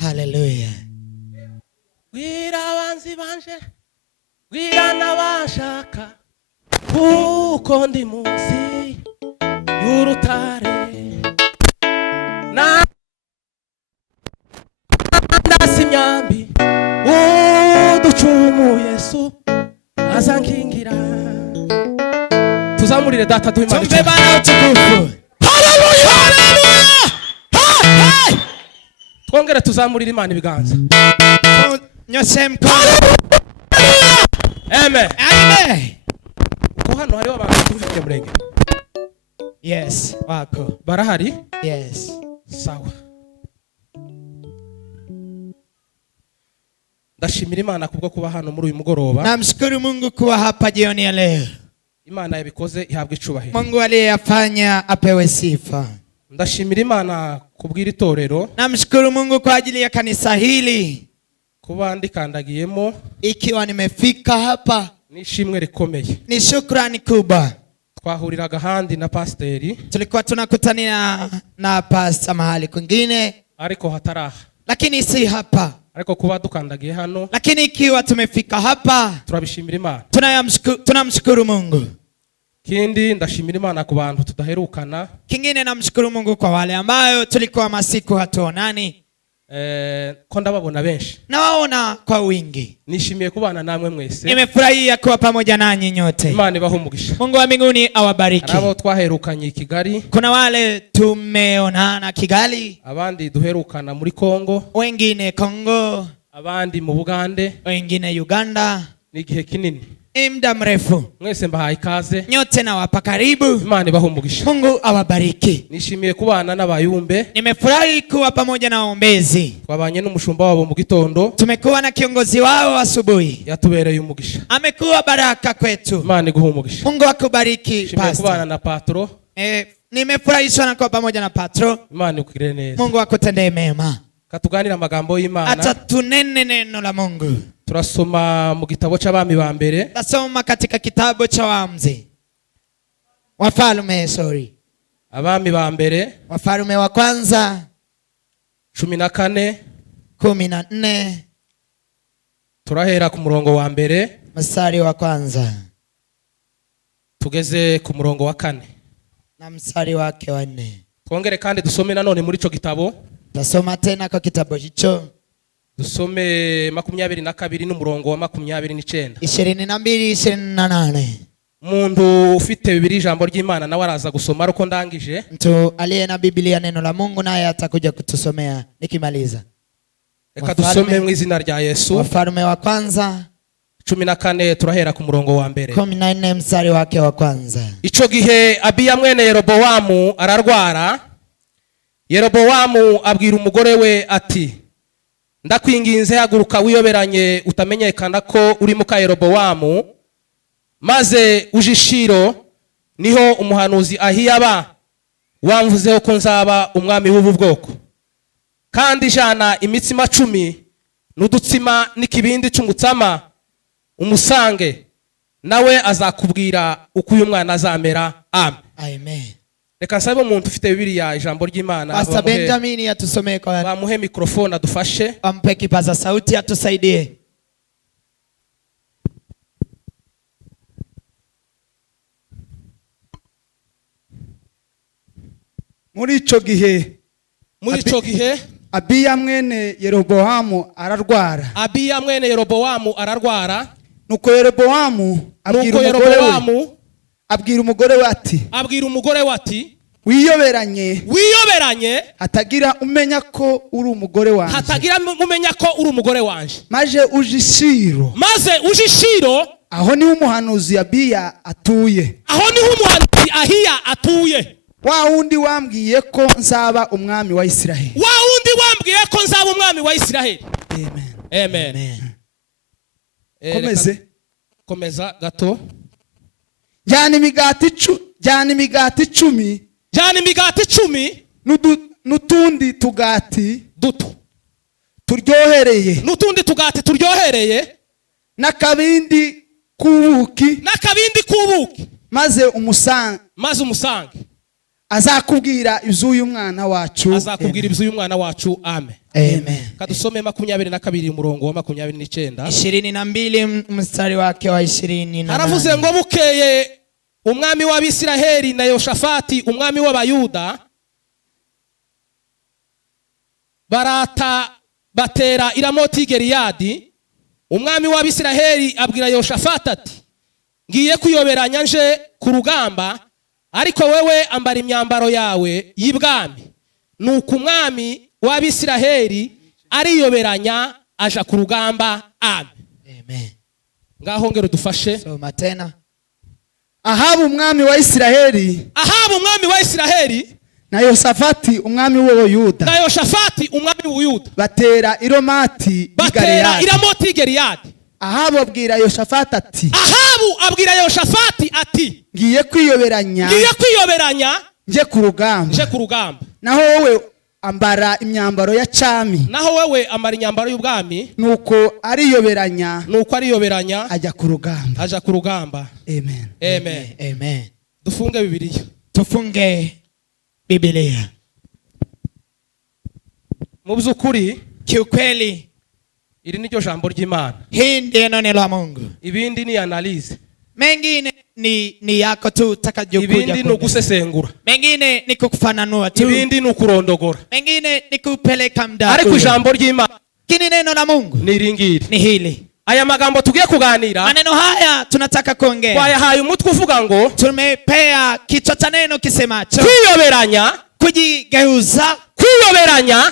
Hallelujah. Bwira abanzi banje, bwira n'abashaka, kuko ndi munsi y'urutare. Ndasi imyambi, uducumu Yesu azankingira. Tuzamurire data duhe Imana Tumbe Bwana utukufu. Hallelujah, hallelujah. Hey! Twongere tuzamurire Imana ibiganza. Nyoshe mkono. Amen. Amen. Ko hano hariho abantu tufite murenge. Yes, wako. Barahari? Yes. Sawa. Ndashimira Imana kubwo kuba hano muri uyu mugoroba. Namshukuru Mungu kuwa hapa jioni ya leo. Imana yabikoze ihabwe icubahiro. Mungu aliyefanya apewe sifa. Ndashimira Imana kubwira itorero. Namshukuru Mungu kwa ajili ya kanisa hili. Kuba ndikandagiyemo Ikiwa nimefika hapa nishimwe rikomeye. ni shukrani kubwa. Twahuriraga handi na pasteri Tulikuwa tunakutania na pastor mahali kwingine, ariko hataraha. lakini si hapa. Ariko kuba dukandagiye hano Lakini ikiwa tumefika hapa turabishimira Imana. tunamshukuru Mungu. Kindi ndashimira Imana ku bantu tudaherukana. Kingine namshukuru Mungu kwa wale ambayo tulikuwa masiku hatuonani. Ko ndababona benshi. Nawaona kwa wingi. Nishimiye kubana namwe mwese. Nimefurahia kuwa pamoja nanyi nyote. Imana ibahe umugisha. Mungu wa mbinguni awabariki. Abo twaherukanye i Kigali. Kuna wale tumeonana Kigali, Abandi duherukana muri Kongo. wengine Kongo, Abandi mu Bugande. wengine Uganda. Ni igihe kinini. Muda mrefu. Mwese mbahaye ikaze. Nyote na wapa karibu. Imana ibahe umugisha. Mungu awabariki. Nishimiye kubana n'abayumbe. Nimefurahi kuwa pamoja na waombezi. Twabanye n'umushumba wabo mu gitondo. Tumekuwa na kiongozi wao asubuhi. Yatubereye umugisha. Amekuwa baraka kwetu. Imana iguhe umugisha. Mungu akubariki Nishimiye kubana pastor. na patro. Nimefurahi sana kuwa pamoja na patro. Imana ikugirire neza. Mungu akutendee mema. Katuganira amagambo y'Imana. Hata tunene neno la Mungu. Turasoma mu gitabo c'abami ba mbere. Tasoma katika kitabu cha Wafalme, Abami ba mbere. Wafalme wa kwanza 14. 14. Turahera ku murongo wa mbere. Mstari wa kwanza. Tugeze ku murongo wa 4. Na mstari wake wa 4. Twongere kandi dusome nanone muri ico gitabo. Tasoma tena kwa kitabu hicho. Dusome 22 n'umurongo wa 29. 22-28. Umuntu ufite Biblia ijambo ry'Imana nawe araza gusoma ariko ndangije. Mtu aliye na Biblia neno la Mungu naye atakuja kutusomea nikimaliza. Reka dusome mu izina rya Yesu. Wafalme wa kwanza 14 turahera ku murongo wa mbere. 14 mstari wake wa kwanza. Ico gihe Abiya mwene Yeroboamu ararwara. Yeroboamu abwira umugore we ati, ndakwinginze haguruka wiyoberanye utamenyekana ko uri muka Yeroboamu, maze uje Shilo, niho umuhanuzi Ahiya wamvuzeho ko nzaba umwami w'ubu bwoko. Kandi jana imitsima 10 n'udutsima n'ikibindi cy'umutsama umusange, nawe azakubwira uko uyu mwana azamera. Amen. Reka nsabe umuntu ufite Biblia ijambo ry'Imana Pastor Benjamin atusomee kwa bamuhe mikrofone adufashe. Ampe kipaza sauti atusaidie. Muri ico gihe Abiya mwene Yeroboamu ararwara. Abiya mwene Yeroboamu ararwara. Nuko Yeroboamu abwira umugore we ati, wiyoberanye hatagira umenya ko uri umugore wanje. Maze uje Shilo, aho niho umuhanuzi Abiya atuye. Wa wundi wambwiye ko nzaba umwami wa Isiraheli. Amen. Komeza gato. Jana imigati 10. N'utundi tugati duto turyohereye. N'akabindi k'ubuki. Maze umusange. azakubwira iby'uyu mwana wacu. Azakubwira iby'uyu mwana wacu. Amen. Amen. Kadusome 22 umurongo wa 29. 22 mstari wake wa 20. Haravuze ngo bukeye umwami w'Abisiraheli na Yoshafati umwami w'Abayuda barata batera i Ramoti Gileyadi. Umwami w'Abisiraheli abwira Yoshafati ati ngiye kuyoberanya nje ku rugamba, ariko wewe ambara imyambaro yawe y'ibwami. Nuko umwami w'Abisiraheli ariyoberanya aja ku rugamba. Amen. Ngaho ngero dufashe. Soma tena. Ahabu umwami wa Isiraheli. Ahabu umwami wa Isiraheli na Yoshafati umwami w'Abayuda. Na Yoshafati umwami w'Abayuda batera i Ramoti Gileyadi. Ahabu abwira Yoshafati ati. Ahabu abwira Yoshafati ati ngiye kwiyoberanya nje ku rugamba. Naho wowe ambara imyambaro ya cami. Naho wewe ambara imyambaro y'ubwami. Nuko ariyoberanya ajya ku rugamba. Amen. Amen. Amen. Dufunge Bibiliya. Tufunge Biblia. Mu by'ukuri kiukweli iri ni ryo jambo ry'Imana. Hii ndiyo neno la Mungu. Ibindi ni analyze. Mengine ni yako tu utakayokuja. Ibindi ni ugusesengura. Mengine ni kukufananua tu. Ibindi ni ukurondogora. Mengine ni kupeleka mdako. Ariko ijambo ry'Imana kini neno la Mungu ni ringiri. Ni hili. Aya magambo tugiye kuganira. Maneno haya tunataka kuongea. Kwa yahaye umutwe uvuga ngo tumepea kichwa cha neno kisemacho kwiyoberanya, kujigeuza,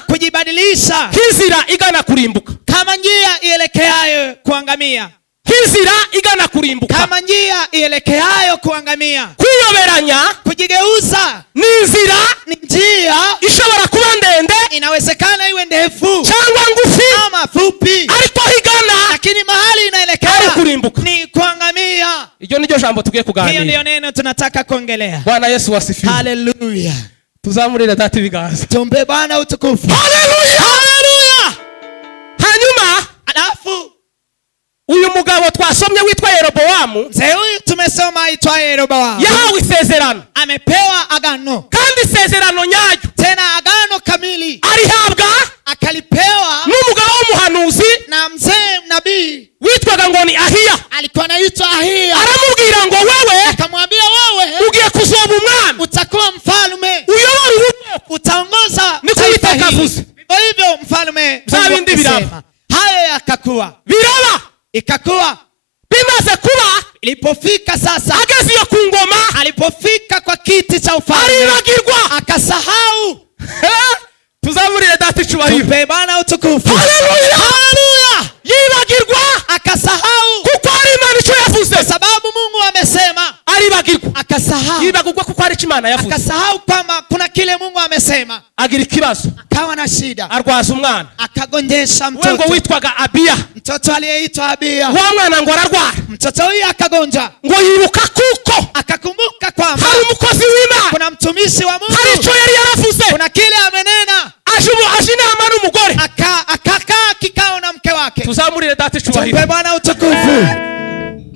kujibadilisha, kizira igana kurimbuka. Kama njia ielekeayo kuangamia. Kizira igana kurimbuka. Kama njia ielekeayo kuangamia. Kwiyoberanya, kujigeuza, ni nzira, ni njia ishobora kuba ndende, inawezekana iwe ndefu cyangwa ngufi ama fupi, ariko higana, lakini mahali inaelekea kurimbuka, ni kuangamia. Hiyo ndio jambo tugiye kuganira. Hiyo ndio neno tunataka kuongelea. Bwana Yesu wasifiwe. Haleluya. Tuzamurire data ibiganza. Tumpe Bwana utukufu. Haleluya. Haleluya. Hanyuma alafu uyu mugabo twasomye witwa Yeroboamu, mzee huyu tumesoma aitwa Yeroboamu, yahawe isezerano, amepewa agano, kandi isezerano nyayo, tena agano kamili arihabwa, akalipewa n'umugabo w'umuhanuzi na mzee nabii witwaga ngo ni Ahiya. Alikuwa anaitwa Ahiya. Aramubwira ngo wewe, akamwambia wewe ugiye kuzoba umwami, utakuwa mfalme, uyobora urugo, utaongoza taifa hili. Hivyo mfalme bindi biraba. Hayo yakakuwa biraba, ikakuwa bimaze kuba. Ilipofika sasa ageze yo ku ngoma, alipofika kwa kiti cha ufalme, aribagirwa, akasahau. Tuzamurire data icubahiro. Tupe Bwana utukufu. Haleluya. Haleluya. Yibagirwa, akasahau, kuko ari Imana icyo yavuze, kwa sababu Mungu amesema. Aribagirwa, akasahau. Yibagirwa kuko ari Imana yavuze, akasahau kwamba kuna kile Mungu amesema. Agira ikibazo, akawa na shida, arwaza umwana, akagonjesha mtoto. Wengo witwaga Abiya, mtoto aliyeitwa Abiya. Wa mwana ngo ararwara, mtoto huyu akagonja, ngo yibuka kuko akakumbuka kwamba hari umukozi w'Imana, kuna mtumishi wa Mungu, hari icyo yari yaravuze, kuna kile amenena. Ajinama n'umugore, akakaa kikao na mke wake. Tuzamurire data icubahiro. Tupe Bwana utukufu.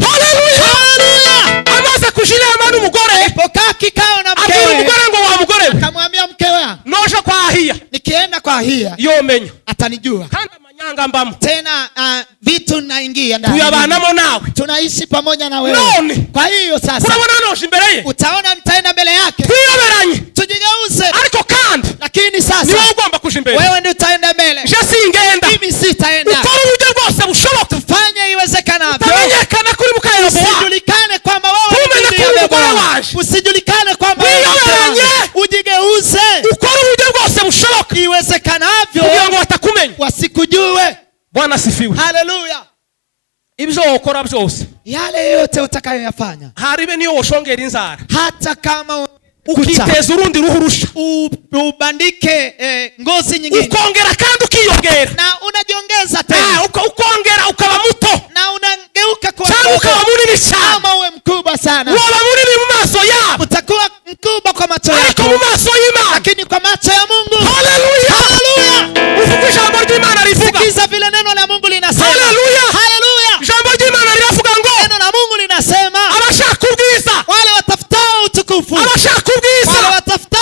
Haleluya. Haleluya. Amaze kujinama n'umugore, alipokaa kikao na mkewe, abwira umugore ngo wa mugore, akamwambia mkewe, noje kwa Ahiya, nikienda kwa Ahiya yomenya, atanijua, kandi amanyanga mbamo, tena vitu naingia ndani, tuyabanamo nawe, tunaishi pamoja na wewe. None, kwa hiyo sasa urabona noje imbere ye, utaona nitaenda mbele yake, twiyoberanye, tujigeuze, ariko kandi lakini sasa ni wewe ugomba kuja imbere, wewe ndio utaenda mbele, je singenda, mimi sitaenda. ukora uburyo bwose bushoboka, tufanye iwezekanavyo, utamenyekana kuri Mukayoboa, usijulikane kwamba wewe ni umugore waje, usijulikane kwamba wewe ujigeuze, ukora uburyo bwose bushoboka iwezekanavyo, kugira ngo batakumenya, wasikujue. Bwana sifiwe. Haleluya. Ibyo ukora byose, yale yote utakayoyafanya, haribe niyo woshongera inzara, hata kama ukiteza urundi ruhurusha, ubandike ngozi nyingine, ukongera kandi ukiyongera, na unajiongeza tena, ukongera ukaba muto, na unageuka kwa cyangwa ukaba munini cyane, ama uwe mkubwa sana, waba munini mu maso yabo, utakuwa mkubwa kwa macho yako, ariko mu maso y'Imana, lakini kwa macho ya Mungu. Haleluya. Haleluya. Uvuga ijambo ry'Imana rivuga, sikiza vile neno la Mungu linasema. Haleluya. Haleluya. Ijambo ry'Imana liravuga ngo, neno la Mungu linasema, abashaka ubwiza, wale watafutao utukufu, abashaka ubwiza, wale watafutao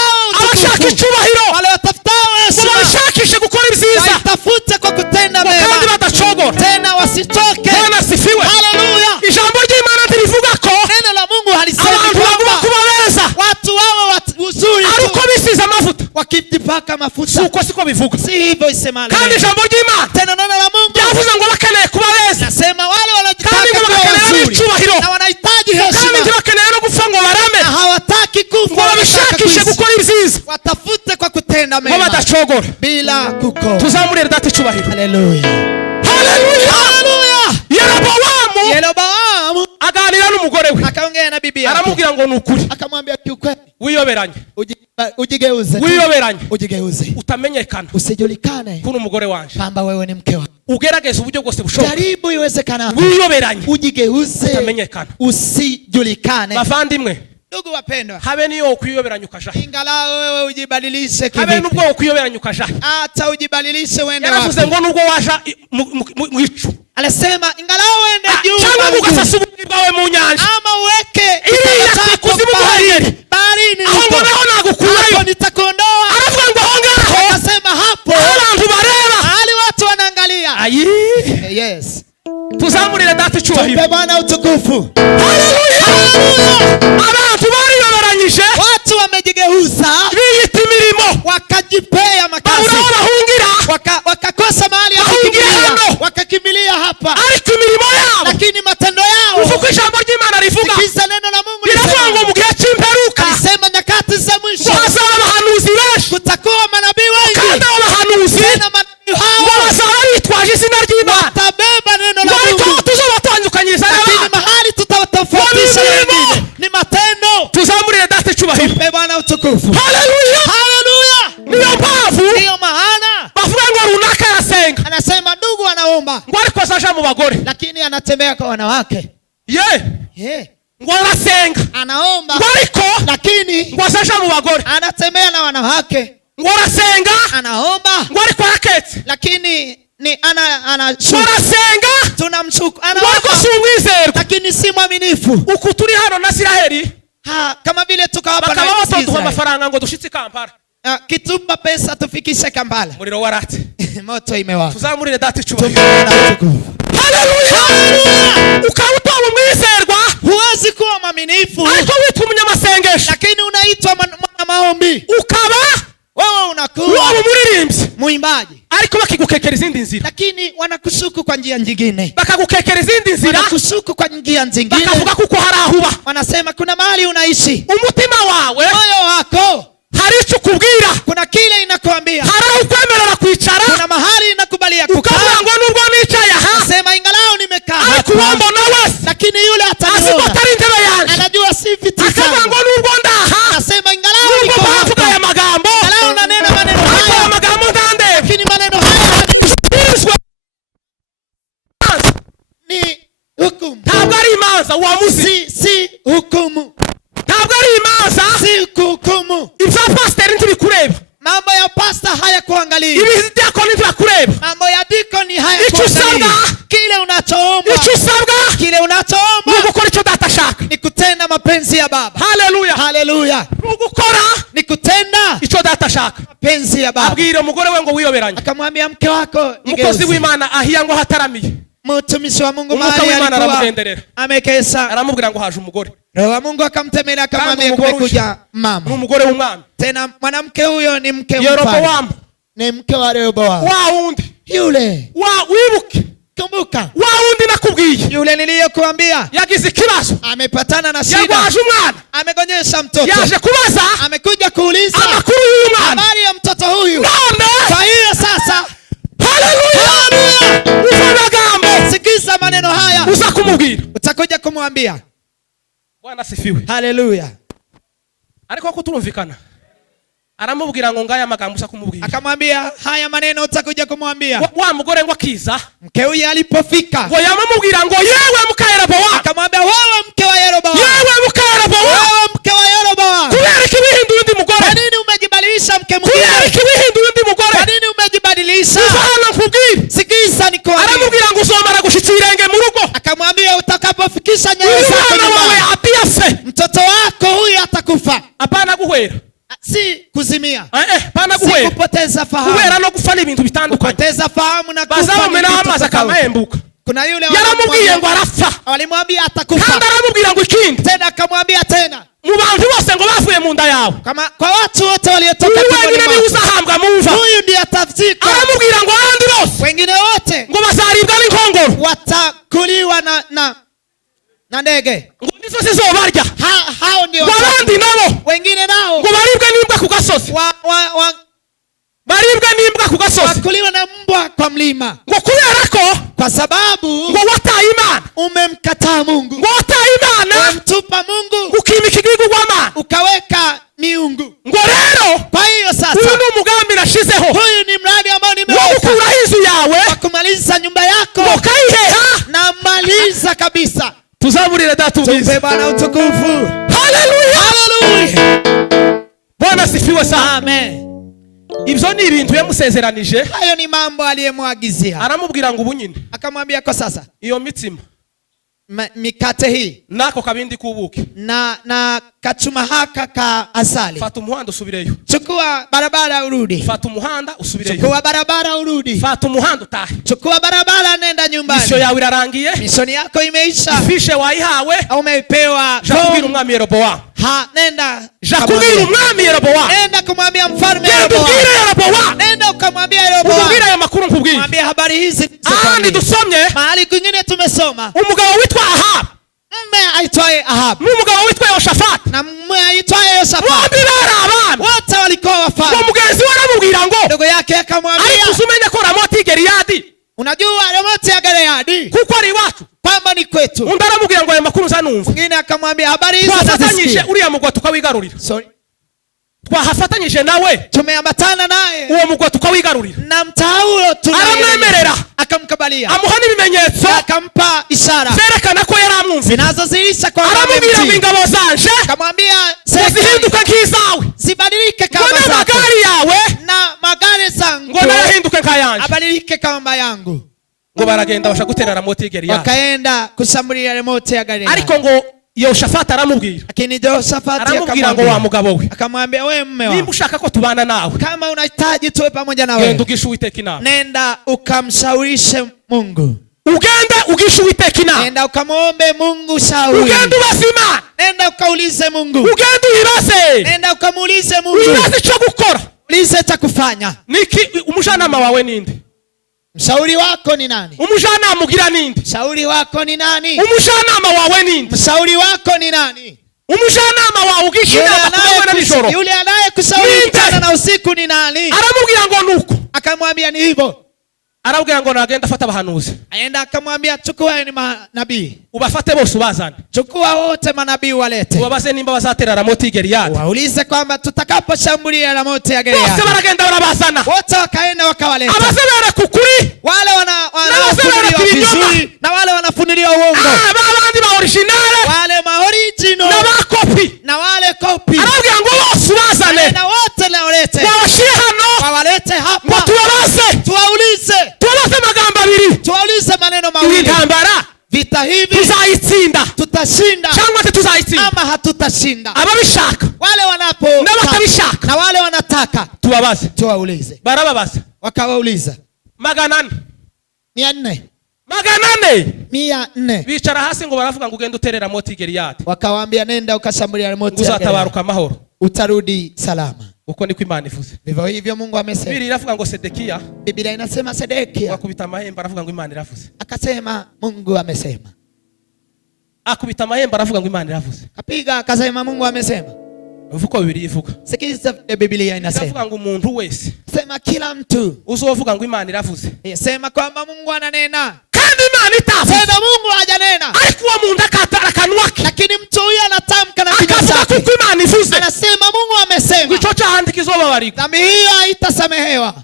rivuga. Si hivyo isemalo. Kandi ijambo ry'Imana Tena neno la Mungu yavuze ngo bakeneye kuba beza. nasema wale Kandi wanajitaka ngo kuwa bakeneye wazuri icyubahiro. na wanahitaji Kandi heshima bakeneye no gupfa ngo barame. na hawataki kufa, Ngo babishakishe gukora ibyiza. watafute kwa kutenda Ngo mema badacogora. bila kukosa. Tuzamurire data icyubahiro. Haleluya. Haleluya. Haleluya. Yerobowamu Yeroboamu aganira n'umugore we. akaongea na bibi yake Aramubwira ngo nukuri. akamwambia kiukweli Wiyoberanye. ujigeuze, Wiyoberanye. ujigeuze, Utamenyekana. usijulikane Kuna umugore wanje. kwamba wewe ni mke wangu. Ugerageze uburyo bwose bushoboka. Jaribu iwezekanavyo, Wiyoberanye. ujigeuze, Utamenyekana. usijulikane. Bavandimwe, Ndugu wapendwa, habe niyo ukwiyoberanya ukaja. ingalau wewe ujibadilishe Habe kivipi, nubwo ukwiyoberanya ukaja. hata ujibadilishe uende Yaravuze wapi. ngo nubwo waja mu icu. Alisema ingalau uende juu Cyangwa kwa ugasasa miguu, ubuzima bwawe mu nyanja. ama uweke Iriya kitanda chako kuzimu baharini, baharini Aho huko. ngo naho nagukurayo. Hapo nitakuondoa. Aravuga ngo aho ngaho Akasema hapo aho abantu bareba. hali watu wanaangalia. Ayi. Yes. Tuzamurire data icyubahiro. Tumpe Bwana utukufu. Haleluya. Abantu bariyoberanyije. Watu wamejigeuza, Biyita imirimo. wakajipea makazi, Bahura bahungira. wakakosa mahali ya Bahungira kukimbilia, hano. wakakimbilia hapa, Ariko imirimo yabo. lakini matendo yao, Uvuga ijambo ry'Imana rivuga. sikiza neno la Mungu Biravuga ngo mu gihe cy'imperuka. alisema nyakati za mwisho Ngo hazaba abahanuzi benshi. kutakuwa manabii Kandi wengi, abo bahanuzi tena manabii ngo hao bazaba bitwaje izina ry'Imana. watabeba neno Ngo la ariko Mungu, tuzobatandukanyiriza lakini n'abandi. mahali tutawatofautisha Wani wengine mirimo. ni matendo. Tuzamurire data icyubahiro. Tumpe Bwana utukufu. Haleluya. Haleluya. Niyo mpamvu Ndiyo maana bavuga ngo runaka arasenga. anasema ndugu anaomba, Ngo ariko azaja mu bagore. lakini anatembea kwa wanawake. Yeah. Ngo arasenga. Anaomba, Ngo ariko lakini ngo azaja mu bagore. anatembea na wanawake. Ngo arasenga. Anaomba, Ngo ariko araketse. lakini ni ana Ngo arasenga. tunamshuku, Ngo ariko anaomba, si umwizerwa. lakini si mwaminifu. Uku turi hano na Isiraheli Kama vile tuko hapa bakaba na batoduha Israeli. amafaranga ngo dushitse Kampala. Kitupa pesa tufikishe Kampala. Muriro warate. Moto imewaka. Tuzamurire data icyubahiro. Haleluya. Ukaba utaba umwizerwa. Huwezi kuwa mwaminifu, Ariko witwa umunyamasengesho. lakini unaitwa mwana maombi. Ukaba Wewe unakuwa waba umuririmbyi. muimbaji, Ariko bakigukekera izindi nzira. lakini wanakushuku kwa njia nyingine, Bakagukekera izindi nzira. wanakushuku kwa njia zingine. Bakavuga kuko hari ahuba. Wanasema kuna mahali unaishi, Umutima wawe moyo wako hari icyo ukubwira. kuna kile inakwambia, Hari aho ukwemerera kwicara. kuna mahali inakubalia Ukavuga kukaa. ngo nubwo nicaye aha. Nasema ingalao nimekaa Ariko hapa, uwambona wese lakini yule azi ko ataniona, atari intebe yanjye. anajua si viti Akavuga zangu. ngo nubwo ndaha. Nasema ingalao Nubwo niko bavuga aya hapa, magambo. ingalao nanena maneno Ariko aya haya, magambo ndandeba. lakini maneno haya Bizwe. ni hukumu, Ntabwo ari imanza uwamuzi. si hukumu, Ntabwo ari imanza. si hukumu. Ibya pasiteri ntibikureba. Mambo ya pasta hayakuangalia, Ibidiyakoni ntibakureba. mambo ya dikoni Icyo hayakuangalia. usabwa. Kile unachoomba, Icyo usabwa kile ni unachoomba ugukora icyo data ashaka. ni kutenda mapenzi ya Baba. Haleluya. Haleluya. Ni ugukora Ni kutenda icyo data ashaka. mapenzi ya Baba. Abwira umugore we ngo wiyoberanye. Akamwambia mke wako, Umukozi jigeuze. w'Imana ahiya ngo hataramiye. Mtumishi wa Mungu Umwuka mahali w'Imana alikuwa aramugenderera. amekesa, Aramubwira ngo haje umugore. Roho wa Mungu akamtemela, akamwambia Kandi umugore kumekuja ni mama. umugore w'umwami. Tena mwanamke huyo ni mke wa mfalme, Yerobowamu. ni mke wa Rehoboamu. Wa wundi. Yule Wibuke. kumbuka, Wa wundi nakubwiye. yule niliyokuambia Yagize ikibazo. amepatana na shida, Yarwaje umwana. amegonyesha mtoto, Yaje kubaza amekuja kuuliza amakuru y'uyu mwana. habari ya mtoto huyu. None. Kwa hiyo sasa, Haleluya. Uva magambo. sikiza maneno haya, Uza kumubwira. utakuja kumwambia. Bwana asifiwe. Haleluya. Ariko ko turumvikana. Aramubwira ngo ngaya magambo uza kumubwira. Akamwambia haya maneno utakuja kumwambia. Wa mugore ngo akiza. Mke huyu alipofika, Ngo yamamubwira ngo yewe mukayerobowamu. akamwambia wewe mke wa Yeroboamu, Yewe mukayerobowamu. wewe mke wa Yeroboamu, Kubera iki bihinduye undi kwa mugore? nini umejibadilisha mke Kubera mwingine? iki bihinduye undi mugore? Kwa nini umejibadilisha? Uva hano nkubwire. Sikiza nikwambie. Aramubwira ngo uzomara gushitsa irenge mu rugo. Akamwambia utakapofikisha nyayo Uyu zako mwana wawe nyumbani, atiyase. mtoto wako huyu atakufa. Apana guhwera. Si kuzimia, Apana si guhwera. kupoteza fahamu. Kubera no gufana ibintu bitandukanye. Kupoteza fahamu na kufa Bazamumena ni vitu amazi tofauti. akamahembuka. Kuna yule Yaramubwiye ngo arapfa. walimwambia atakufa, Kandi aramubwira ngo ikindi. tena akamwambia tena, Mu bantu bose ngo bavuye mu nda yawe. kama kwa watu wote waliotoka Uyu tumboni wenyine niwe mwako, uzahambwa mu mva. huyu ndiye watazikwa. Aramubwira ngo abandi bose, wengine wote ngo bazaribwa n'inkongoro, watakuliwa na ndege. ngo nizo zizobarya. Hao ndio abandi nabo, wengine nao ngo baribwe n'imbwa ku gasozi, baribwe n'imbwa ku gasozi, wakuliwa na mbwa kwa mlima. ngo kubera ko, kwa sababu ngo wataye Imana, umemkataa Mungu, ngo wataye Imana, umemtupa Mungu, ukimika igihigwamana, ukaweka miungu. ngo rero kwa hiyo sasa, huyu ni umugambi nashizeho, huyu ni mradi ambao nimeweka wo gukuraho inzu yawe, wa kumaliza nyumba yako, ngo kayiheha na maliza kabisa. Tuzaburire data ubwiza. Tumpe Bwana utukufu. Haleluya, haleluya. Bwana sifiwe sana. Amen. Ibyo ni ibintu yamusezeranije. Hayo ni mambo aliyemwagizia. Aramubwira ngo ubunyine, akamwambia kwa sasa, iyo mitsima, mikate hii nako kabindi kubuki, na kachuma haka ka asali, fata umuhanda usubireyo. Chukua barabara urudi. Fata umuhanda usubireyo. Chukua barabara urudi. Fata umuhanda utahe. Chukua barabara nenda nyumbani. Misho yawe irarangiye. Mishoni yako imeisha. Ifishe wayihawe. Au umepewa. Jakubwira umwami Yeroboamu. Nenda. Jakubwira umwami Yeroboamu. Nenda kumwambia mfalme Yeroboamu. Nenda ukamwambia Yeroboamu. Umubwira aya makuru nkubwiye. Mwambie habari hizi. Ahandi dusomye. Mahali kwingine tumesoma. Umugabo witwa Ahabu. Mme aitwaye Ahabu. N'umugabo witwa Yehoshafati. Na mme aitwaye Yehoshafati. Bombi bari abana. Wote walikuwa wafalme. Ngo mugenzi we aramubwira ngo, ndugu yake akamwambia, ariko usumenye ko Ramoti Gileyadi, unajua Ramoti ya Gileyadi kuko ari iwacu, kwamba ni kwetu. Undi aramubwira ngo aya makuru nzanumva. Mwingine akamwambia habari hizo twafatanyije uriya mugwa tukawigarurira. Sorry. Twahafatanyije nawe, tumeambatana naye, uwo mugwa tukawigarurira. na mtaulo aramwemerera, akamkabalia, amuha n'ibimenyetso, akampa ishara zerekana ko yaramwumva, zinazozilisha kwa aramubwira ngo ingabo zanje, akamwambia zihinduke nk'izawe, zibadilike kama zako, magari yawe na magari zangu ngo nayahinduke nk'ayanje, abadilike kama yangu. Ngo baragenda basha gutera Ramoti Gileyadi, wakaenda kushambulia Ramoti ya Gileyadi. Ariko ngo Yehoshafati aramubwira, lakini Yehoshafati aramubwira ngo wa mugabo we, akamwambia wewe mume wangu, nimba ushaka ko tubana nawe, kama unahitaji tuwe pamoja na wewe, genda ugishe Uwiteka inama, nenda ukamshawirishe Mungu, ugende ugishe Uwiteka inama, nenda ukamwombe Mungu shauri, ugende ubazima, nenda ukaulize Mungu, ugende uyibaze, nenda ukamuulize Mungu, uyibaze icyo gukora, ulize cha kufanya. Niki umujanama wawe ninde? Mshauri wako ni nani? Umujanama ugira ninde? Mshauri wako ni nani? Umujanama wawe ninde? Mshauri wako ni nani? Umujanama wawe ugisha inama kumewe na nijoro, yule anayekushauri mchana na usiku ni nani? Aramubwira ngo nuko, akamwambia ni hivyo. Arabwira ngo nagenda afata abahanuzi, aenda akamwambia chukua ni manabii, ubafate bose ubazane, chukua wote manabii walete, ubabaze nimba bazatera Ramoti Gileyadi, waulize kwamba tutakaposhambulia Ramoti ya Gileyadi. Bose baragenda barabazana, wote wakaenda wakawaleta, abazebera kukuri, wale wanafunuliwa vizuri na wale wanafunuliwa uongo, abandi ba originale, wale ma original na ba copy, na wale copy. Arabwira ngo bose ubazane, na wote na walete, wabashire hano, wawalete hapa, ngo tubabaze, tuwaulize magambo abiri, tuwaulize maneno mawili, intambara vita hivi tuzayitsinda, tutashinda cyangwa tuzayitsinda, ama hatutashinda. Ababishaka wale wanapo n'abatabishaka, na wale wanataka tubabaze, tuwaulize. barababaza, wakawauliza 400 400 bicara hasi ngo baravuga ngo ugende uterera Ramoti Gileyadi, wakawaambia nenda ukashambulia Ramoti ya Gileyadi, uzatabaruka amahoro, utarudi salama. uko niko Imana ivuze. Vivyo hivyo Mungu amesema. Biblia inavuga ngo Sedekia, Biblia inasema Sedekia akubita amahembe aravuga ngo Imana iravuze, akasema Mungu amesema. Akubita amahembe aravuga ngo Imana iravuze, kapiga akasema Mungu amesema. uvuko Biblia ivuga, sikiliza Biblia inasema, iravuga ngo umuntu wese, sema kila mtu uzovuga ngo Imana iravuze, sema kwamba Mungu ananena, kandi Imana itavuze, sema Mungu hajanena, ariko uwo muntu akatara kanwa ke, lakini mtu huyu anatamka na kinywa akavuga chake kuko Imana ivuze, anasema Mungu amesema, ico cyahandi kizobabarika, dhambi hiyo haitasamehewa.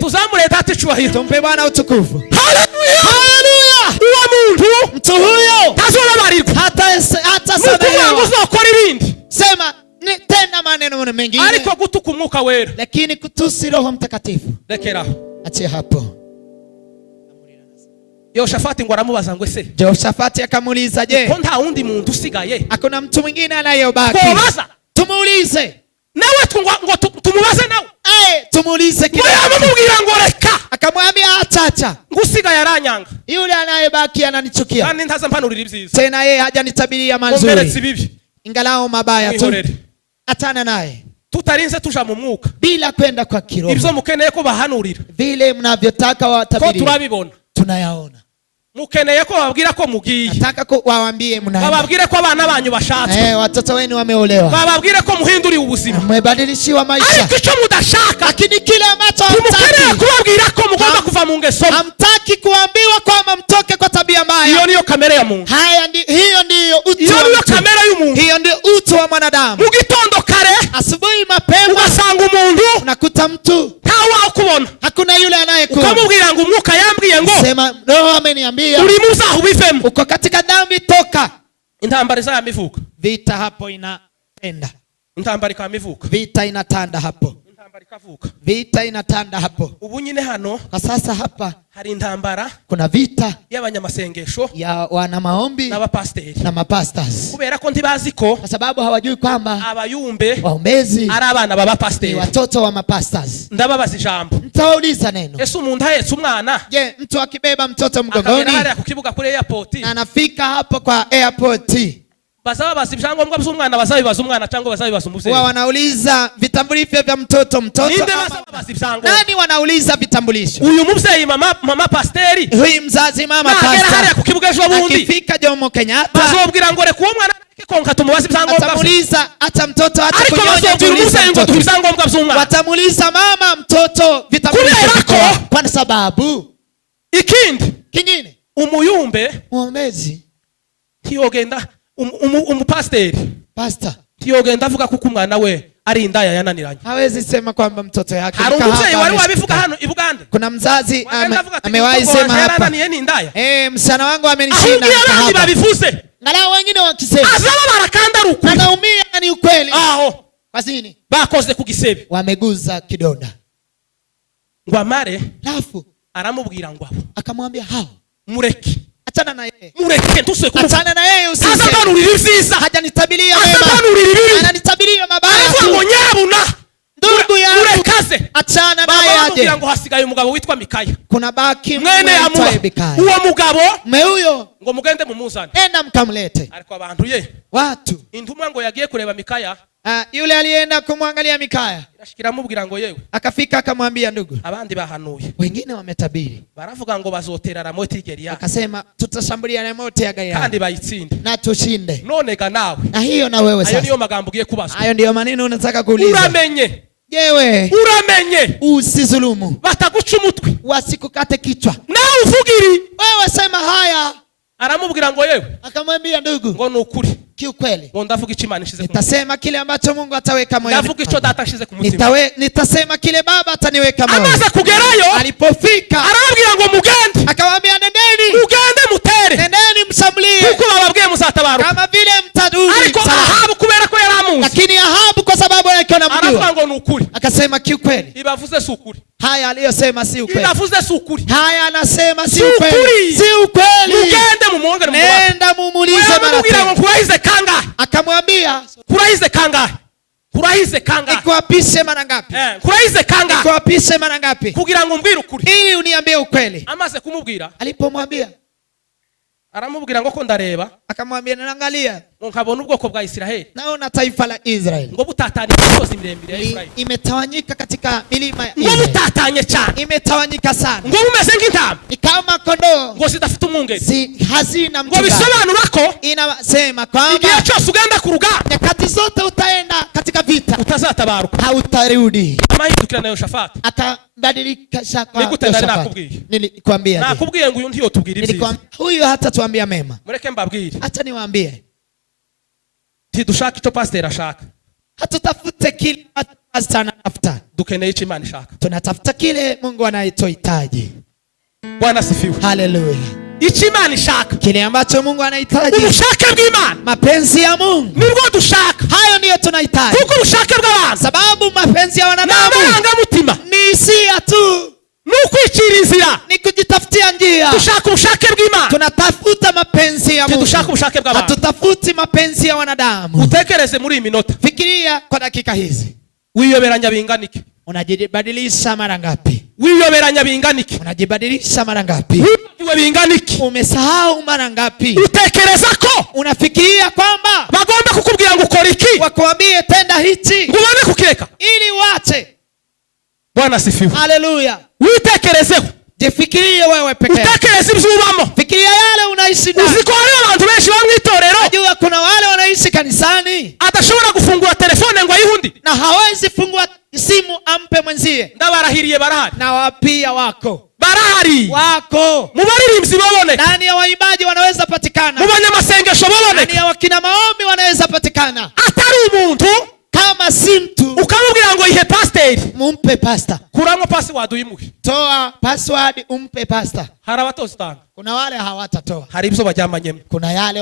Tuzamure data icyubahiro, tumpe Bwana utukufu. Haleluya, haleluya. Uwo mtu huyo tazobabarirwa, hatasamehewa, uzokora ibindi, sema tena maneno mengine, ariko gutuka umwuka wera, lakini kutusi Roho Mtakatifu rekeraho. achia hapo. Yehoshafati ngo aramubaza ngo ese, Yehoshafati akamuuliza, je, ko nta wundi muntu usigaye, hakuna mtu mwingine anayebaki? Tumubaza, tumuulize nawe ngo tumubaze nawe, tumuulize kile amubwira ngo reka, akamwambia achacha, ngo usigaye aranyanga, yule anayebaki ananichukia, kandi ntaza mpanurira ibyiza, tena yeye hajanitabiria mazuri, bibi, ingalao mabaya tu, atana naye. tutarinze tuja mu mwuka, bila kwenda kwa kiroho. Ibyo mukeneye ko bahanurira, vile mnavyotaka watabiri, ko turabibona, tunayaona. Mukeneye ko bababwira ko mugiye, nataka ko waambie mnaenda, bababwire ko abana banyu bashatse, watoto wenu wameolewa, bababwire ko muhinduriye ubuzima, mmebadilishiwa maisha. Ariko icyo mudashaka, lakini kile ambacho mukeneye kubabwira ko mugomba kuva mu ngeso, hamtaki kuambiwa kwamba mtoke kwa tabia mbaya. Hiyo niyo kamere ya Mungu. Hiyo ndiyo utu. Hiyo niyo kamere y'umuntu. Hiyo ndiyo utu wa mwanadamu. Mu gitondo kare, asubuhi mapema, ugasanga umuntu, unakuta mtu ntawe ukubona, hakuna yule anayekuona, ukamubwira ngo umwuka yambwiye ngo, sema roho ameniambia uri muzaho bivemo, uko katika dhambi, toka. Intambara za mivuka, vita hapo inaenda, intambara ikamivuka, vita inatanda hapo, intambara ikavuka, vita inatanda hapo. Ubu nyine hano kwa sasa hapa hari intambara, kuna vita y'abanyamasengesho, ya wana maombi n'abapasteri na mapastors, kubera ko ntibazi ko, kwa sababu hawajui kwamba abayumbe waombezi ari abana b'abapasteri, watoto wa mapastors. Ndababaza ijambo, nitauliza neno, ese umuntu ahetse umwana, je, mtu akibeba mtoto mgongoni akagera ku kibuga kuri airport, na anafika hapo kwa airport, bazababaza ibyangombwa by'umwana, bazabibaza umwana cyangwa bazabibaza umubyeyi, wao wanauliza vitambulisho vya mtoto. Ninde bazababaza ibyangombwa? Nani wanauliza vitambulisho? Uyu mubyeyi mama pasteri, huyu mzazi mama pastor, agera hariya ku kibuga ejo bundi, akifika Jomo Kenyatta, bazobwira ngo reka uwo mwana konka tumubaza ibyangombwa, atamuuliza hata mtoto hata kunyonya, ibyangombwa by'umwana, watamuuliza mama mtoto vitambulisho, kwa sababu ikindi kingine umuyumbe muombezi tiyogenda umupasteri pastor tiyogenda avuga kuko umwana we ari indaya yananiranye, hawezi sema kwamba mtoto yake. Hari umubyeyi wari wabivuga hano i Buganda, kuna mzazi amewahi sema hapa, msichana wangu amenishinda hapa, babivuze ngala wengine wakisema azaba barakanda ruku anaumia, ni ukweli. Aho basini bakoze ku gisebe, wameguza kidonda, ngo amare, lafu aramubwira ngo abo, akamwambia hao mureke, achana na yeye, mureke tuswe ku, achana na yeye, usise azabanurira ivyiza, hajanitabilia mema, azabanurira ibibi, ananitabilia mabaya, ngo nyabuna ndugu yangu murekaze, achana naye aje. Bamubwira ngo hasigaye umugabo witwa Mikaya, kuna baki mwene amuba, uwo mugabo me huyo ngo mugende mumuzane, enda mkamlete. ariko abantu ye watu intumwa ngo yagiye kureba Mikaya, yule alienda kumwangalia Mikaya, irashikira mubwira ngo yewe, akafika akamwambia ndugu, abandi bahanuye, wengine wametabiri, baravuga ngo bazotera Ramoti Geliya, akasema tutashambulia Ramoti ya Geliya kandi bayitsinde na tushinde. None ga nawe, na hiyo na wewe sasa, ayo niyo magambo ugiye kubazwa, ayo ndiyo maneno unataka kuuliza. Uramenye, yewe uramenye, usizulumu, bataguca umutwe, wasikukate kichwa, nawe uvugiri, wewe sema haya. Aramubwira ngo yewe, akamwambia ndugu, ngo nukuri, kiukweli ngo ndavuga ico Imana ishize, nitasema kile ambacho Mungu ataweka moyoni, ndavuga ico data ashize ku mutima, nitasema kile baba ataniweka moyoni. Amaze kugerayo, alipofika arababwira ngo mugende, akamwambia nendeni, mugende mutere, nendeni mshambulie, kuko bababwiye muzatabaruka, kama vile mtaduri. Ariko Ahabu kubera ko yaramuzi, lakini Ahabu kwa sababu yake anamjua, aravuga ngo nukuri, akasema kiukweli, ibavuze si ukuri, haya aliyosema si ukweli, ibavuze si ukuri, haya anasema si ukweli, si ukweli, mugende mumuongere, nenda mumuulize mara tena. Kurahize kanga, akamwambia kurahize kanga, kurahize kanga, ikuapishe mara ngapi? kurahize kanga, ikuapishe mara ngapi? kugira ngo umbwire ukuri, ili uniambie ukweli. Amaze kumubwira, alipomwambia, aramubwira ngo ko ndareba, akamwambia naangalia, ngo nkabona ubwoko bwa Israeli, naona taifa la Israeli, ngo butatanye imisozi miremire ya Israeli, imetawanyika katika milima ya Israeli, ngo butatanye cyane, imetawanyika sana, ngo bumeze nk'intama, ni kama kondoo, ngo zidafite umwungeri, si hazina mchungaji, ngo bisobanura ko inasema kwamba igihe cyose ugenda ku rugamba, nyakati zote utaenda katika vita, utazatabaruka, hautarudi. Amahindukira na Yoshafati akabadilika shaka. Nikutenda nakubwiye, nilikwambia nakubwiye ngo uyu ndiyo tubwira ibyiza, huyu hata tuambia mema, mureke mbabwire, acha niwaambie, tidushaka icyo pastor ashaka, hatutafute kile pastor anatafuta, dukeneye icyo Imana ishaka, tunatafuta kile Mungu anachohitaji. Bwana sifiwe, haleluya. icyo Imana ishaka, kile ambacho Mungu anahitaji, ubushake bw'Imana, mapenzi ya Mungu nibwo dushaka, hayo ndiyo tunahitaji, kuko ubushake bw'abantu, sababu mapenzi ya wanadamu n'amarangamutima ni hisia tu, n'ukwicira inzira, ni kujitafutia njia. dushaka ubushake bw'Imana, tunatafuta mapenzi ya Mungu, dushaka ubushake bw'abantu, hatutafuti mapenzi ya wanadamu. Utekereze muri iyi minota, fikiria kwa dakika hizi, wiyoberanya binganike, unajibadilisha mara ngapi? wiyoberanya binganike, unajibadilisha mara ngapi? wiwe binganike, umesahau mara ngapi? utekereza ko unafikiria kwamba bagomba kukubwira ngo ukora iki, wakwambie tenda hichi, ngo ubone kubireka ili wache. Bwana sifiwe. Haleluya. Witekerezeho. Jifikirie wewe peke yako. Utekereze ibyubamo. Fikiria yale unaishi nayo. Uziko hari abantu benshi bamwitorero. Najua kuna wale wanaishi kanisani atashobora gufungura telefone ngo ayihundi na hawezi fungua simu ampe mwenzie. Ndabarahiriye barahari. Na wapia wako. Barahari. Wako. Mubaririmbyi baboneka. Ndani ya waimbaji wanaweza patikana. Mu banyamasengesho baboneka. Ndani ya wakina maombi wanaweza patikana. Atari umuntu kama si mtu ukamubwira ngo ihe pastor mumpe pastor. Kuramo password uyimuhe. Toa password umpe pastor. Hari abatozitanga. Kuna wale hawatatoa. Hari ibyo bajyamanyemo. Kuna yale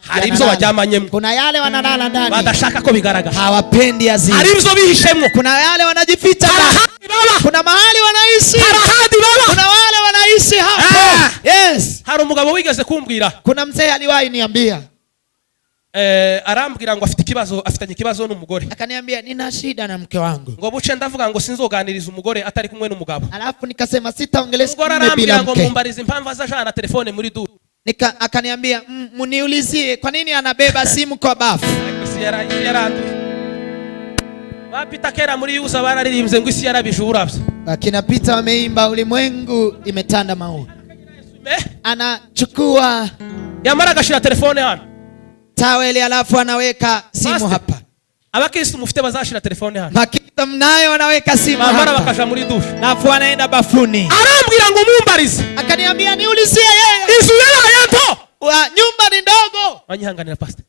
hari ibyo bajyamanyemo. Kuna yale wanalala ndani. Badashaka ko bigaragara. Hawapendi azili. Hari ibyo bihishemwo. Kuna yale wanajificha ndani. Kuna mahali wanaishi. Kuna wale wanaishi hapo. Yes. Hari umugabo wigeze kumbwira. Kuna mzee aliwahi niambia. Arambwira ngo afitanye ikibazo n'umugore. Akaniambia nina shida na mke wangu. Ngo buce ndavuga ngo sinzoganiriza umugore atari kumwe n'umugabo. Alafu nikasema sitaongelesha mume bila mke. Ngo mumbarize impamvu azajana telefone muri du. Akaniambia muniulizie kwa nini anabeba simu kwa bafu. Wapita kera muri yuza bararirimbye ngo isi yarabijura. Akina Peter wameimba ulimwengu imetanda maua. Anachukua yamara agashira telefone hano. Taweli alafu anaweka simu hapa. Abakristo mufite bazashira telefone hano. Makita mnayo wanaweka simu hapa. Mara bakaja muri dushe. Alafu anaenda bafuni. Arambwira ngo mumbarize. Akaniambia niulizie yeye. Izu yaraye nto. Nyumba ni ndogo. Wanyihanganira pastor.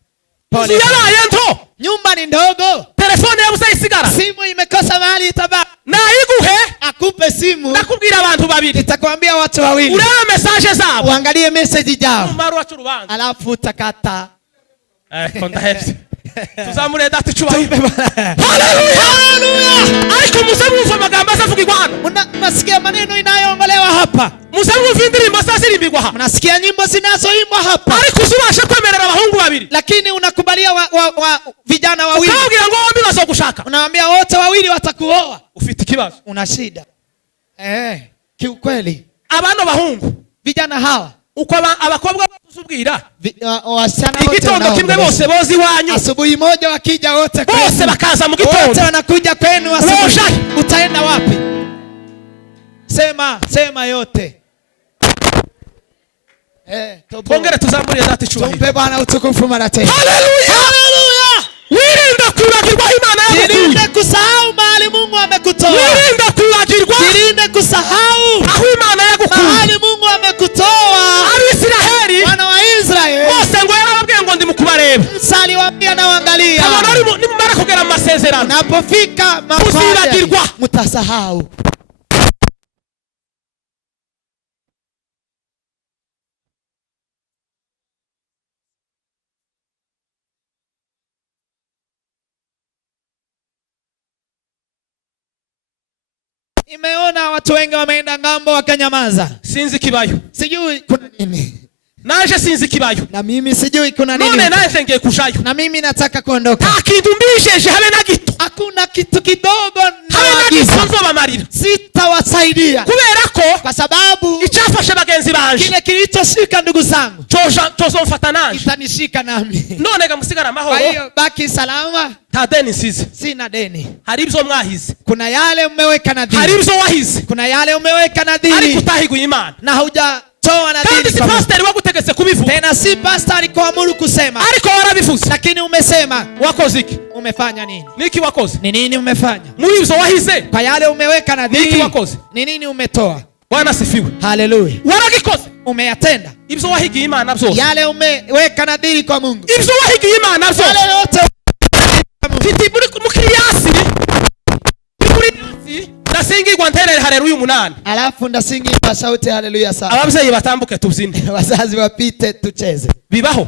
Izu yaraye nto. Nyumba ni ndogo. Telefone yabuze isigara. Simu imekosa mahali itabaki. Na iguhe akupe simu. Nakubwira abantu babiri. Nitakwambia watu wawili. Urebe message zabo. Uangalie message zao. Maru wacu rubanza. Alafu utakata. Konda hepsi. Tuzamure dati chubayo. Haleluya. Haleluya. Ariko musemumva amagambo azavugirwa hano. Mnasikia maneno inayoongolewa hapa. Musemumva indirimbo zazirimbirwa hapa. Mnasikia nyimbo zinazoimbwa hapa. Ariko uzubasha kwemerera abahungu babiri. Lakini unakubalia vijana wawili. Ukabwira ngo bombi bazogushaka. Unawaambia wote wawili watakuoa. Ufite ikibazo. Una shida. Kiukweli. Abano bahungu. Vijana hawa. Uko abakobwa bazubwira. Wasichana wote igitondo kimwe bose bozi wanyu. Asubuhi moja wakija wote kwenu. Bose bakaza mu gitondo. Wote wanakuja kwenu asubuhi. Utaenda wapi? Sema yote. Bongere tuzamuriye dati chubayo. Tumpe Bwana utukufu mara tena. Haleluya. Haleluya. Wirinde kwibagirwa Imana yagukuye. Wirinde kusahau mahali Mungu amekutoa. Wirinde kwibagirwa. Wirinde kusahau aho Imana yagukuye. mahali Mungu amekutoa. Abisiraheli. Wana wa Israeli. Bose ngo yarababwiye ngo ndi mukubareba. Musa aliwaambia na waangalia. Kama nimara kugera mu masezerano. Unapofika mahali mtasahau. Imeona watu wengi wameenda ngambo wakanyamaza. Sinzi kibayo. Sijui kuna nini. Naje sinzi kibayo. Na mimi sijui kuna nini. None naje ngiye kujayo. Na mimi nataka kuondoka. Akindumbisheje habe na gito. Hakuna kitu kidogo na gito bamarira. Sitawasaidia. Kubera ko kwa sababu icyafashe bagenzi banje. Kile kilichoshika ndugu zangu. Chozomfata nanje. Itanishika nami. None ga musigara mahoro. Kwa hiyo baki salama. Ta deni nsize. Sina deni. Hari ibyo mwahize. Kuna yale umeweka nadhiri. Hari ibyo wahize. Kuna yale umeweka nadhiri. Ari kutahigwa Imana. Na hujatoa nadhiri. Kandi si pastor wagutegetse kubivuga. Tena si pastor alikuamuru kusema. Ariko warabivuze. Lakini umesema. Wakoze iki? Umefanya nini? Niki wakoze? Ni nini umefanya? Muri ibyo wahize. Kwa yale umeweka nadhiri. Niki wakoze? Ni nini umetoa? Bwana sifiwe. Haleluya. Waragikoze. Umeyatenda. Ibyo wahigiye Imana byose. Yale umeweka nadhiri kwa Mungu. Ibyo wahigiye Imana byose. Yale yote fiti mukiriyasi. Ndasingirwa nterere haleluya 8. Alafu ndasingirwa sauti haleluya 7. Ababyeyi batambuke tuzinde. Wazazi wapite tucheze. Bibaho.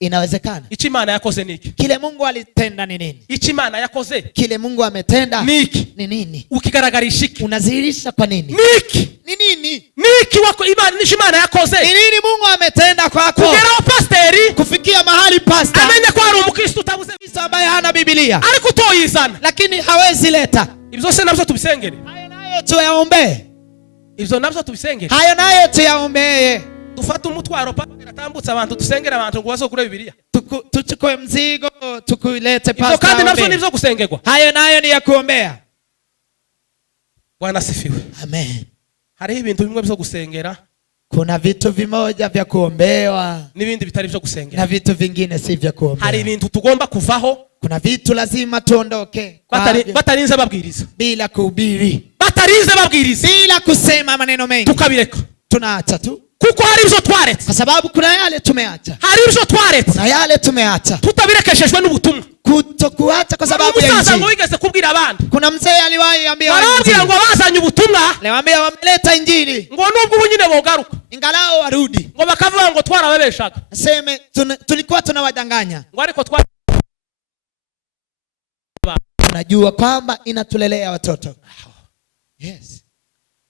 Inawezekana. Ichi Imana yakoze niki? Kile Mungu alitenda ni nini? Ichi Imana yakoze. Kile Mungu ametenda niki? Ni nini? Ukigaragarisha iki? Unazihirisha kwa nini? Niki? Ni nini? Niki wako Imana nishi Imana yakoze? Ni nini Mungu ametenda kwako? Kugera pasteri, kufikia mahali pastor. Amenya kwa ari umukristo utabuze Kristo ambaye hana Biblia. Ariko toyizana. Lakini hawezi leta. Ibyo se nabyo tubisengere. Hayo nayo tuyaombe. Ibyo nabyo tubisengere. Hayo nayo tuyaombe. Dufata umutwaro papa atambutsa abantu dusengera abantu ngo bazokure Biblia. tuchukue mzigo tukulete ibyo pastor. kandi navyo nivyo gusengerwa. Hayo nayo ni ya kuombea. Bwana asifiwe. Amen. Hariho ibintu bimwe byo gusengera, kuna vitu vimoja vya kuombewa n'ibindi bitari byo gusengera, na vitu vingine si vya kuombewa. hari ibintu tugomba kuvaho, kuna vitu lazima tuondoke batarinze babwiriza, bila kuhubiri, batarinze babwiriza, bila kusema maneno mengi, tukabireka, tunaacha tu. kuko hari ibyo twaretse, kwa sababu kuna yale tumeacha, hari ibyo twaretse, kuna yale tumeacha tutabirekeshejwe n'ubutumwa. kutokuacha kwa sababu ya Umusaza ngo injili. wigeze kubwira abandi, Kuna mzee aliwahi ambia barambwira ngo bazanye ubutumwa, aliwaambia wameleta injili, ngo nubwo ubu nyine bogaruka, ingalao warudi, ngo bakavuga ngo twarababeshaga, aseme tulikuwa tunawadanganya. ngo ariko Tunajua kwamba inatulelea watoto. Yes.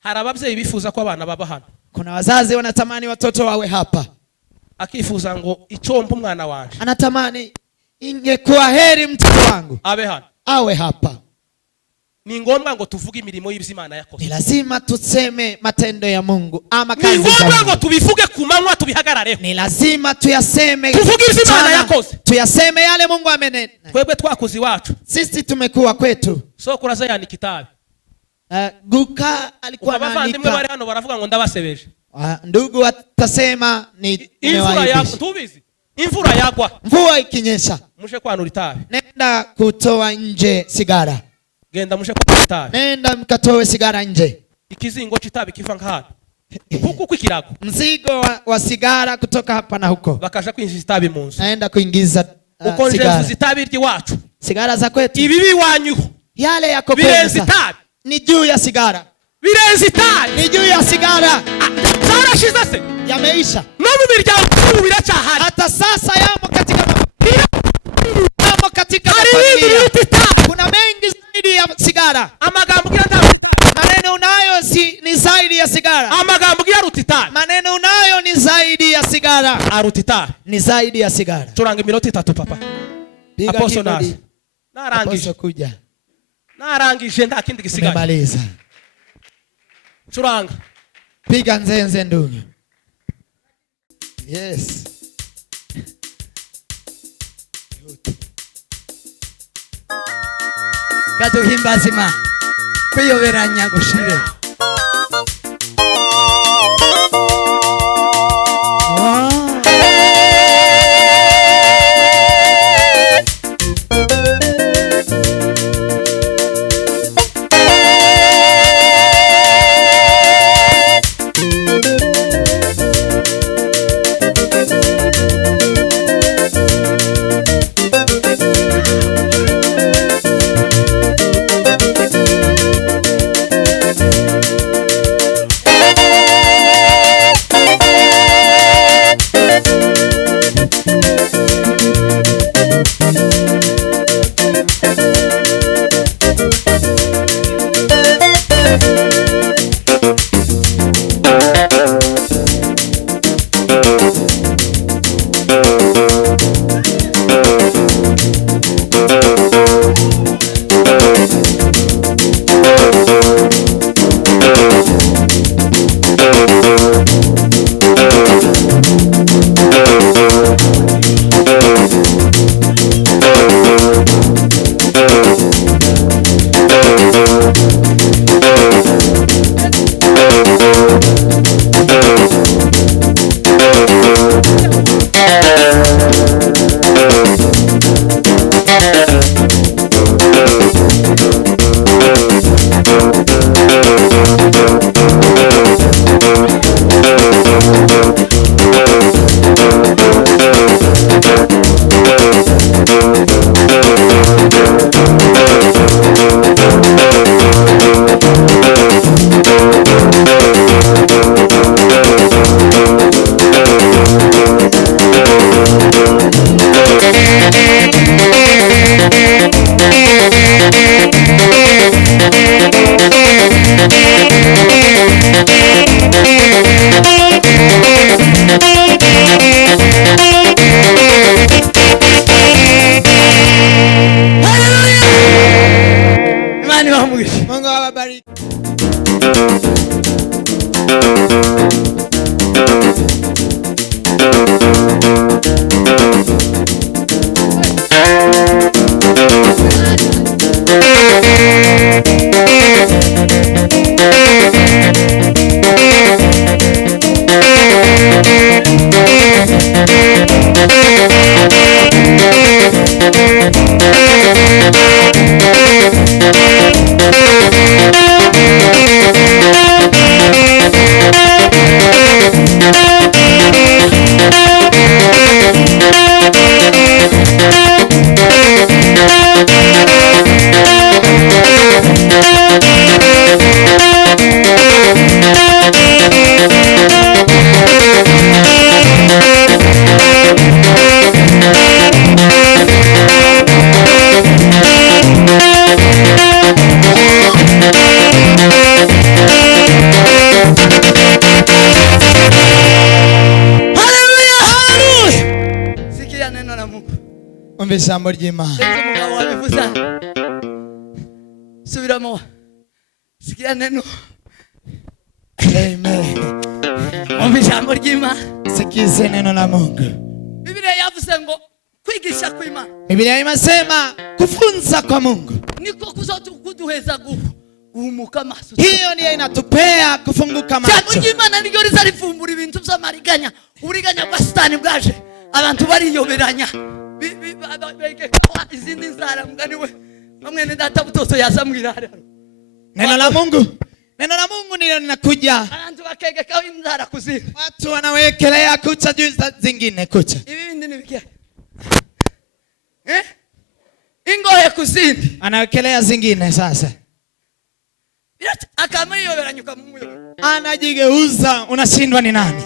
hari ababyeyi bifuza ko abana baba hano, Kuna wazazi wanatamani watoto wawe hapa, akifuza ngo icyomba umwana wanje anatamani ingekuwa heri mtoto wangu abe hano. awe hapa. Ni ngombwa ngo tuvuge imirimo y'Imana yakoze, Ni lazima tuseme matendo ya Mungu ama ni kazi za ngombwa ngo Mungu. tubivuge ku manywa tubihagarareho, Ni lazima tuyaseme, tuvuge Imana sana, yakoze. tuyaseme yale Mungu amenena. Twebwe twakoze iwacu, Sisi tumekuwa kwetu. soko uraza yandika itabi, Guka alikuwa abavandimwe bari anaandika, hano baravuga ngo ndabasebeje, ndugu watasema ni imvura yagwa, tubizi imvura yagwa, mvua ikinyesha, mushe kwanura itabi, nenda kutoa nje sigara, genda mushe kwanura itabi, nenda mkatoe sigara nje. ikizingo c'itabi kiva nk'ahano huku kw'ikirago, Mzigo wa sigara kutoka hapa na huko, bakaja kwinjiza itabi mu nzu, naenda kuingiza uko nje sigara. itabi ry'iwacu, Sigara za kwetu, ibibi wanyuho yale yako birenze pesa, itabi, ni juu ya sigara, birenze itabi, ni juu ya sigara, zarashize se yameisha. no mu miryango biracyahari, Hata sasa yamo katika hari ibindi familia. biruta itabi. Kuna mengi zaidi ya sigara. Amagambo ugira Maneno unayo ni zaidi ya sigara. amagambo ugira aruta itabi, Maneno unayo ni zaidi ya sigara, aruta itabi. ni zaidi ya sigara. Turanga iminota 3 papa. Piga Apostle keyboard. Nasi. Narangije. Apostle kuja. Narangije nta kindi gisigaye. Umemaliza. Turanga. Piga nzenze ndugu. Yes. Katuhimbaza Imana kwiyoberanya gushire. Twumve ijambo ry'Imana. Umugabo wabivuze. Subiramo. Sikia neno. Amen. Twumve ijambo ry'Imana. Sikize neno la Mungu. Biblia yavuze ngo kwigisha kw'Imana. Biblia inasema kufunza kwa Mungu niko kuduheza guhumuka maso. Hiyo ndiyo inatupea kufunguka macho. Jambo ry'Imana niryo rizarifumbura ibintu by'amariganya. Uburiganya bwa Satani bwaje. Abantu bariyoberanya. Izindi nzara mugani we. Mwene data butoso yazamwira. Neno la Mungu. Neno la Mungu ndilo linakuja. Abantu bakegeka inzara kuzira. Watu wanawekelea kucha juu zingine kucha. Ibindi nibikia. Ingohe kuzindi. Anawekelea zingine sasa. Akamayoberanyuka mumuyo. Anajigeuza, unashindwa ni nani?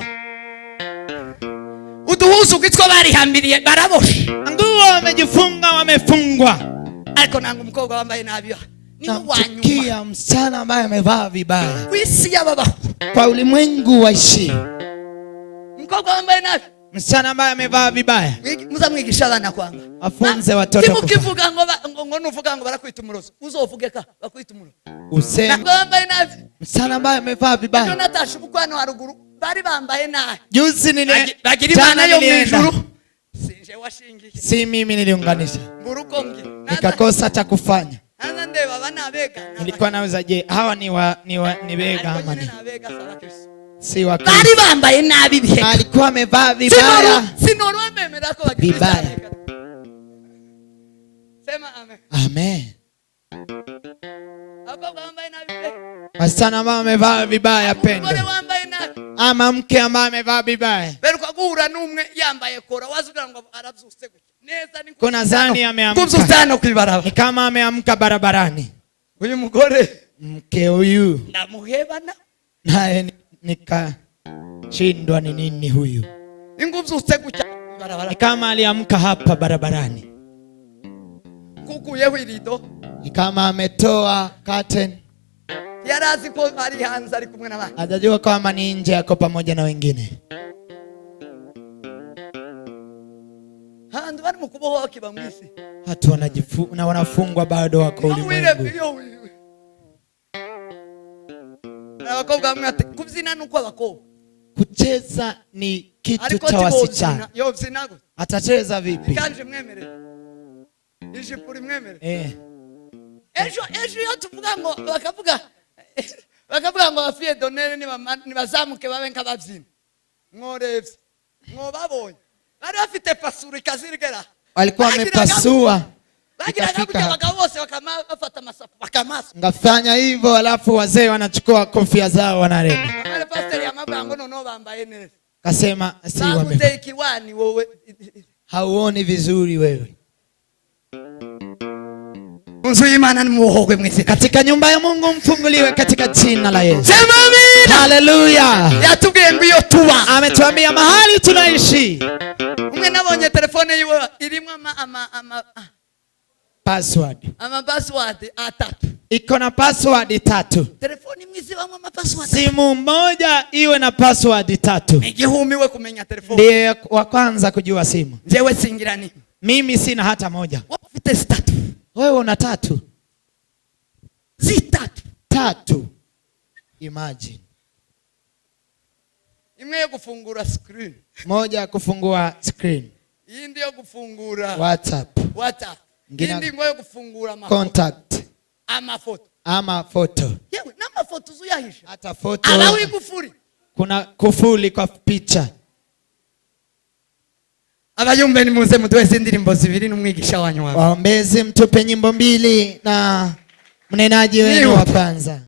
Uduhuzu kitwa barihambiriye baraboshe. Nguo wamejifunga, wamefungwa. Ariko nangu mukobwa wambaye nabi. Namchukia msichana ambaye amevaa vibaya. Kwisi y'ababaho. Kwa ulimwengu waishi. Mukobwa wambaye nabi. Msichana ambaye amevaa vibaya. Muzamwigisha abana kwanga. Afunze watoto. Kivuga ngo nuvuga ngo barakwita umurozi. Uzovugeka bakwita umurozi. Useme. Wambaye nabi. Msichana ambaye amevaa vibaya. Natasha ubukwano haruguru bari bambaye nabi. Juzi nile bagira imana yo mwijuru. Sinje washingiye. Si mimi niliunganisha. Mburukongi. Nikakosa cha kufanya. Anza ndeba bana bega. Nilikuwa naweza je, hawa ni bega ama ni? Si wa Kristo. Bari bambaye nabi bihe. Alikuwa amevaa vibaya. Sinoro mbemera ko bagira vibaya. Sema amen. Amen. Hapo bambaye nabi bihe. Wasichana ambao wamevaa vibaya pendo. Wale wambaye nabi. Ama mke ambaye amevaa vibaya. Beruka guhura n'umwe yambaye kora wazugira ngo arabyuse gutya. Neza ni kuna zani ameamka. Kumzutano kwibaraba. Ni kama ameamka barabarani. Huyu mugore mke huyu namuhebana naye nikashindwa ni nini huyu. Ingumzutse gutya barabara. Ni kama aliamka hapa barabarani. Kukuyeho irido. Ni kama ametoa curtain. Yarazi ko ari hanze ari kumwe n'abandi. Hajajua kama ni nje yako pamoja na wengine. Handu bari mukuboho akiba mwisi. Watu na wanafungwa bado wako ulimwengu. Abakobwa bamwe ati kubyina nuko abakobwa. Kucheza ni kitu cha wasichana. Yo byinago. Atacheza vipi? Kanje mwemere. Ishipuri mwemere. Ejo yo tuvuga ngo bakavuga ngo bafiye donere ni bazamuke babe nkababyina. Mworevye. Mwobabonye. Bari bafite pasuri kazirigera. Walikuwa wamepasua. Ikafika abagabo bose bakamafata masafu bakamasa. Ngafanya hivyo alafu wazee wanachukua kofia zao wanarenda. Wale pastor ya mabango no bambaye neza. Kasema si wame. Kiwani wewe. Hauoni vizuri wewe. Mungu Imana ni muhogwe mwese. Katika nyumba ya Mungu mfunguliwe katika jina la Yesu. Sema amina. Haleluya. Yatubwiye ngo tuba. Ametuambia mahali tunaishi. Umwe nabonye telefone yiwe irimo password. Password 3. Iko na password 3. Telefone mwizi wangu password. Simu moja iwe na password 3. Igihumiwe kumenya telefone. Ndiye wa kwanza kujua simu. Jewe singirani. Mimi sina hata moja. Wafite 3. Wewe una 3. 3. Imagine. Imwe yo kufungura screen. Moja kufungua screen. Hii ndio kufungura WhatsApp. Hindi ngoyo kufungura contact. Ama foto. Yewe nama foto zuyahisha. Hata foto. Alawi kufuri. Kuna kufuli kwa picha. Abayumbe ni muze mutwese indirimbo zibiri n'umwigisha wanyu wawe. Waombezi mtupe nyimbo 2 na mnenaji wenu wa kwanza.